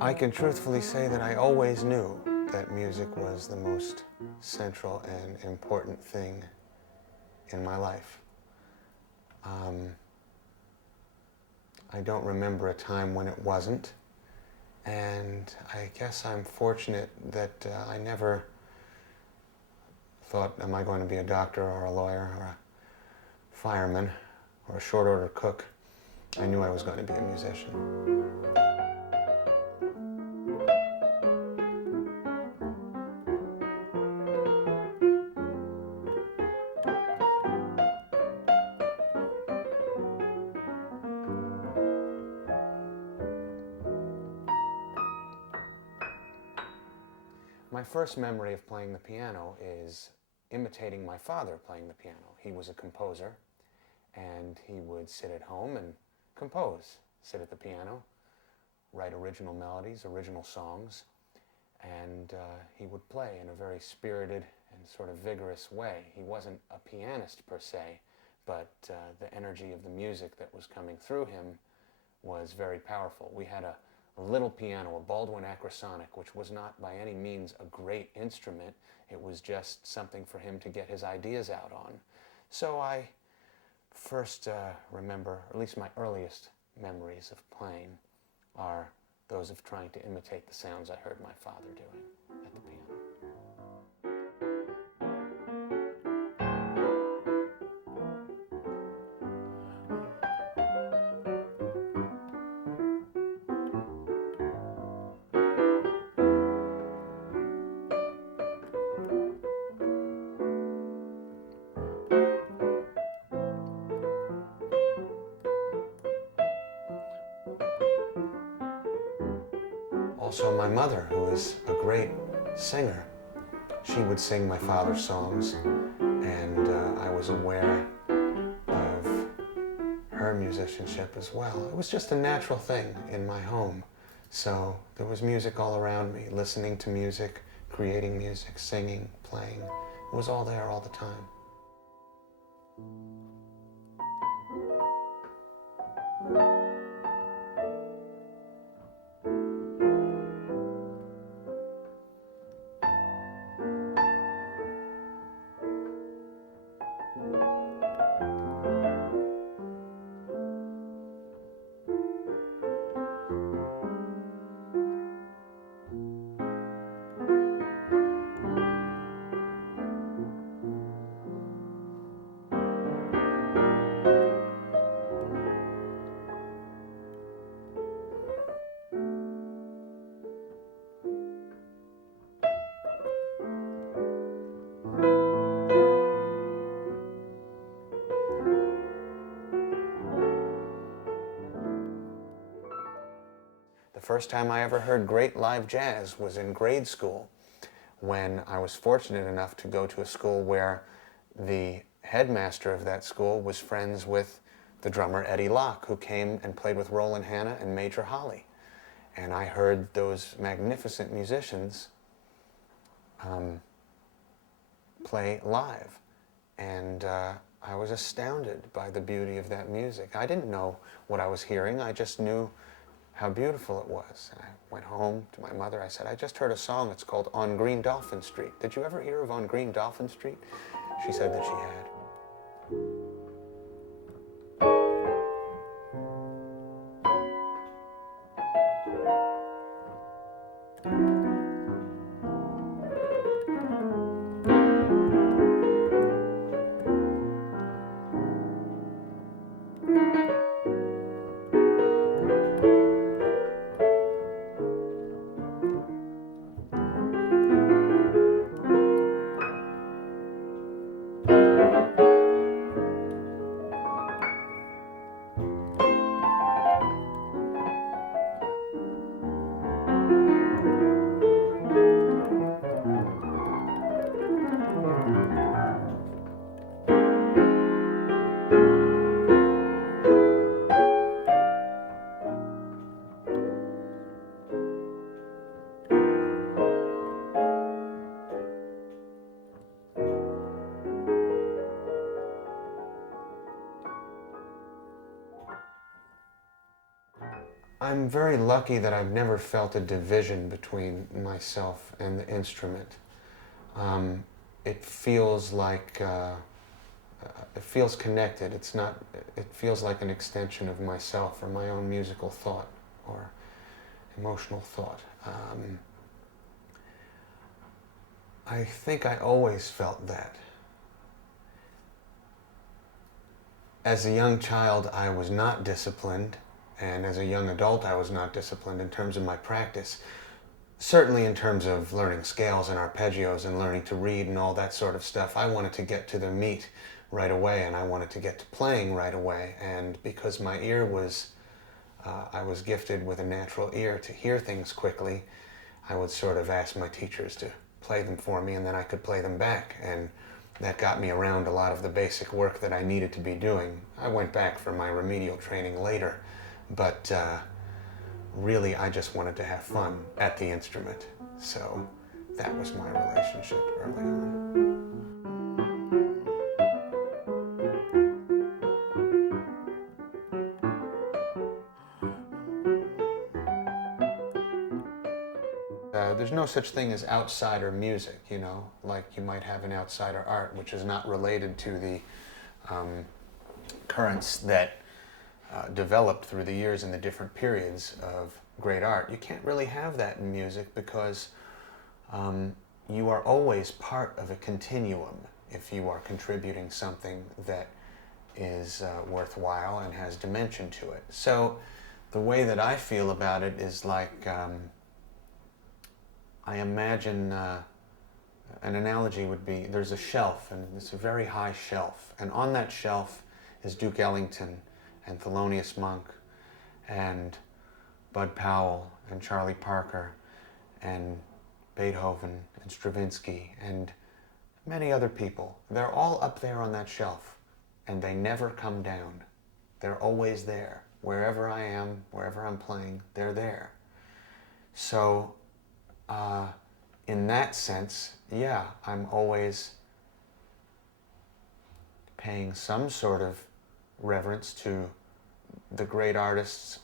I can truthfully say that I always knew that music was the most central and important thing in my life. I don't remember a time when it wasn't, and I guess I'm fortunate that I never thought, am I going to be a doctor or a lawyer or a fireman or a short order cook? I knew I was going to be a musician. My first memory of playing the piano is imitating my father playing the piano. He was a composer, and he would sit at home and compose, sit at the piano, write original melodies, original songs, and he would play in a very spirited and sort of vigorous way. He wasn't a pianist per se, but the energy of the music that was coming through him was very powerful. We had a little piano, a Baldwin Acrosonic, which was not by any means a great instrument. It was just something for him to get his ideas out on. So I first remember, or at least my earliest memories of playing are those of trying to imitate the sounds I heard my father doing at the piano. Also, my mother, who is a great singer, she would sing my father's songs, and I was aware of her musicianship as well. It was just a natural thing in my home. So there was music all around me, listening to music, creating music, singing, playing. It was all there all the time. The first time I ever heard great live jazz was in grade school, when I was fortunate enough to go to a school where the headmaster of that school was friends with the drummer Eddie Locke, who came and played with Roland Hanna and Major Holly. And I heard those magnificent musicians play live. And I was astounded by the beauty of that music. I didn't know what I was hearing, I just knew how beautiful it was. And I went home to my mother, I said, I just heard a song, it's called On Green Dolphin Street. Did you ever hear of On Green Dolphin Street? She said that she had. I'm very lucky that I've never felt a division between myself and the instrument. It feels like it feels connected. It's not. It feels like an extension of myself or my own musical thought or emotional thought. I think I always felt that. As a young child, I was not disciplined, and as a young adult, I was not disciplined in terms of my practice. Certainly in terms of learning scales and arpeggios and learning to read and all that sort of stuff. I wanted to get to the meat right away, and I wanted to get to playing right away. And because my ear was, I was gifted with a natural ear to hear things quickly, I would sort of ask my teachers to play them for me, and then I could play them back. And that got me around a lot of the basic work that I needed to be doing. I went back for my remedial training later, but really I just wanted to have fun at the instrument. So that was my relationship early on. There's no such thing as outsider music, you know, like you might have an outsider art, which is not related to the currents that developed through the years in the different periods of great art. You can't really have that in music because you are always part of a continuum if you are contributing something that is worthwhile and has dimension to it. So the way that I feel about it is like I imagine an analogy would be there's a shelf, and it's a very high shelf, and on that shelf is Duke Ellington and Thelonious Monk and Bud Powell and Charlie Parker and Beethoven and Stravinsky and many other people. They're all up there on that shelf, and they never come down. They're always there. Wherever I am, wherever I'm playing, they're there. So in that sense, yeah, I'm always paying some sort of reverence to the great artists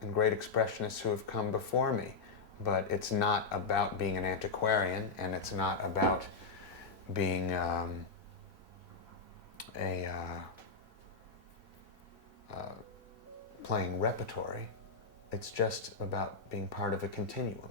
and great expressionists who have come before me. But it's not about being an antiquarian, and it's not about being playing repertory. It's just about being part of a continuum.